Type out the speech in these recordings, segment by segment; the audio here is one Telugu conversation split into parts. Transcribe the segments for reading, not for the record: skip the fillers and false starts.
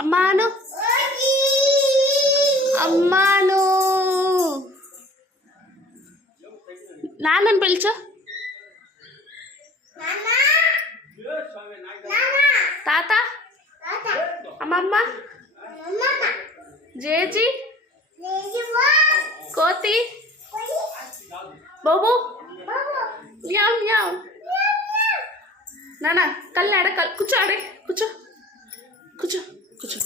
అమ్మాను అమ్మాను నాన్నని పిలిచు. తాత అమ్మమ్మ జేజీ కోతి బాబు మ్యావ్ మ్యావ్. నాన్న కళ్ళు ఆడ కళ్ళు కూర్చో, ఆడే కూర్చో కూర్చో కూర్చో.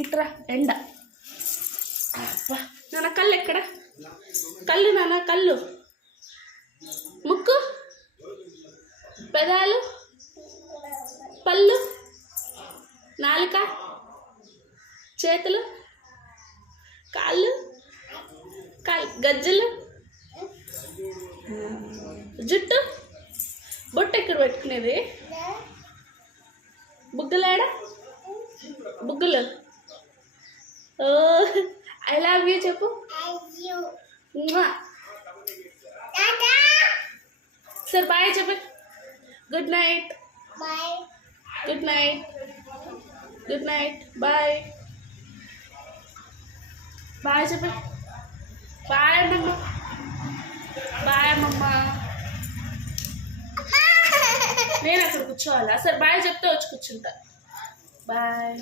ఇట్రా ఎండ. నాన్న కళ్ళు ఎక్కడ? కళ్ళు నాన్న కళ్ళు, ముక్కు, పెదాలు, పళ్ళు, నాలుక, చేతులు, కాళ్ళు, గజ్జలు, జుట్టు, బొట్టు ఎక్కడ పెట్టుకునేది? బుగ్గలాడ బుగ్గలు. ఓ ఐ లవ్ యూ చెప్పు. సరే బాయ్ చెప్పు. Good night. Good night. Good night. Bye bye చెప్పు. బాయ్ అమ్మమ్మ. బాయ్ అమ్మమ్మ. నేను అక్కడ కూర్చోవాలా? సరే బాయ్ చెప్తే వచ్చి కూర్చుంటా. బాయ్.